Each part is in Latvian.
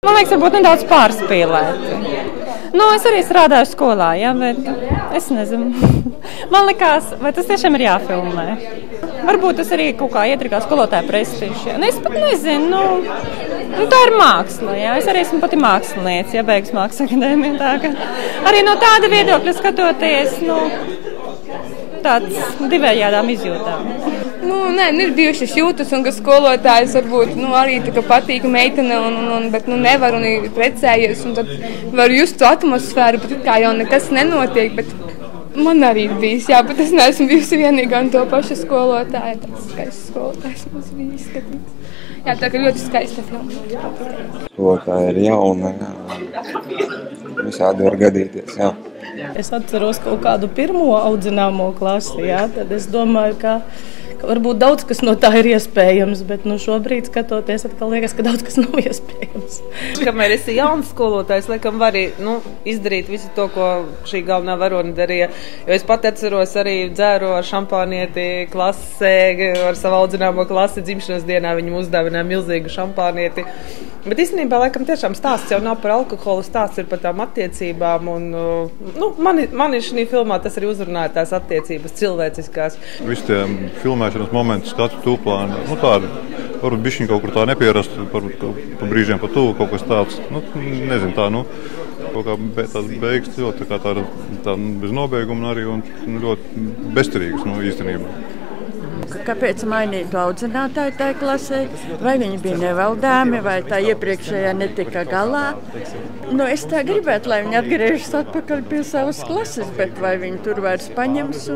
Man liekas, varbūt nedaudz pārspīlēti. Es arī strādāju skolā, jā, bet es nezinu. Man likās, vai tas tiešām ir jāfilmē. Varbūt tas arī kaut kā ietrikā skolotāja prestižu. Es pat nezinu, tā ir māksla, jā. Es arī esmu pati māksliniece, ja beigas mākslas akadēmija. Tā, ka arī no tāda viedokļa skatoties, tāds divējādām izjūtām. Ir bijušas jūtas, un ka skolotājs varbūt arī patīk meitene, bet nevar un ir precējies. Un tad var just to atmosfēru, bet kā jau nekas nenotiek. Bet man arī ir bijis, jā, bet es neesmu bijusi vienīgā un to pašu skolotāja. Tāds skaists skolotājs mums bija izskatīts. Jā, tā kā ļoti skaista filma. Skolotāja ir jauna, visādi var gadīties, jā. Es atceros kaut kādu pirmo audzināmo klasi, jā, tad es domāju, ka varbūt daudz kas no tā ir iespējams, bet šobrīd skatoties, atkal liekas, ka daudz kas nav iespējams. Kamēr esi jauns skolotājs, laikam var izdarīt visu to, ko šī galvenā varone darīja. Jo es pat atceros arī dzēru ar šampānieti klasē, ar savu audzināmo klasi dzimšanas dienā viņam uzdāvināja milzīgu šampānieti. Bet īstenībā, laikam, tiešām stāsts jau nav par alkoholu, stāsts ir par tām attiecībām. Mani šī filmā tas arī uzrunāja tās attiecības cilvēciskās. Visi tie filmēšanas momenti, skatu tūplāni, tādi, varbūt bišķiņ kaut kur tā nepierast, pa brīžiem pa tuvu kaut kas tāds, nezinu tā, kaut kā tās beigas ļoti tā bez nobeiguma arī un ļoti bezcerīgas, īstenībā. Kāpēc mainīt audzinātāju tajā klasē? Vai viņi bija nevaldāmi, vai tā iepriekšējā netika galā? Es tā gribētu, lai viņi atgriežas atpakaļ pie savas klases, bet vai viņi tur vairs paņems?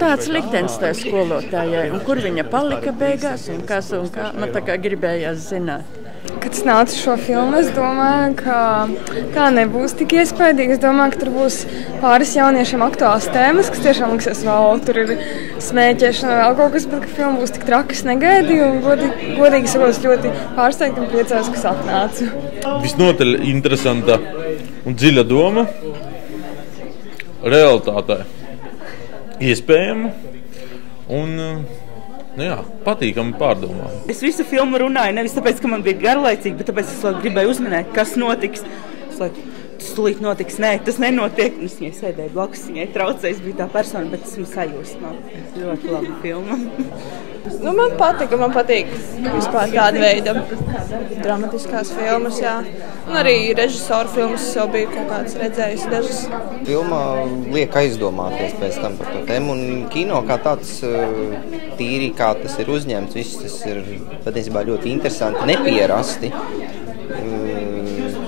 Tāds liktenis tā skolotājai. Un kur viņa palika beigās un kas un kā? Man tā kā gribējās zināt. Kad es nācu šo filmu, es domāju, ka tā nebūs tik iespaidīga. Es domāju, ka tur būs pāris jauniešiem aktuāls tēmas, kas tiešām liksies, tur ir smēķēšana, vēl kaut kas, bet ka filma būs tik traka, es negaidīju. Godīgi sakot, ļoti pārsteigta un priecājos, ka atnācu. Visnotaļ interesanta un dziļa doma. Realitātē iespējama un patīkami pārdomā. Es visu filmu runāju nevis tāpēc, ka man bija garlaicīgi, bet tāpēc es gribēju uzminēt, kas notiks. Tas tūlīt notiks. Nē, tas nenotiek. Es viņai sēdēju blakus, viņai traucējas, bija tā persona, bet es viņu sajūsmu. Ļoti laba filma. Man patīk vispār tāda veida dramatiskās filmas, jā. Un arī režisoru filmas jau bija kaut kādas redzējusi dažas. Filma liek aizdomāties pēc tam par to tēmu, un kino kā tāds tīri, kā tas ir uzņemts, viss tas ir patiesībā ļoti interesanti, nepierasti.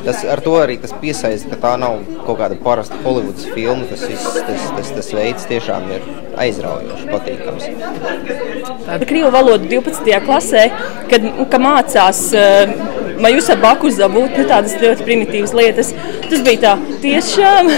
Ar to arī tas piesaista, ka tā nav kaut kāda parasta Hollywoods filma. Tas veids tiešām ir aizraujoši, patīkams. Krievu valodu 12. klasē, kad mācās Majusa Bakuzavu, tādas ļoti primitīvas lietas. Tas bija tā tiešām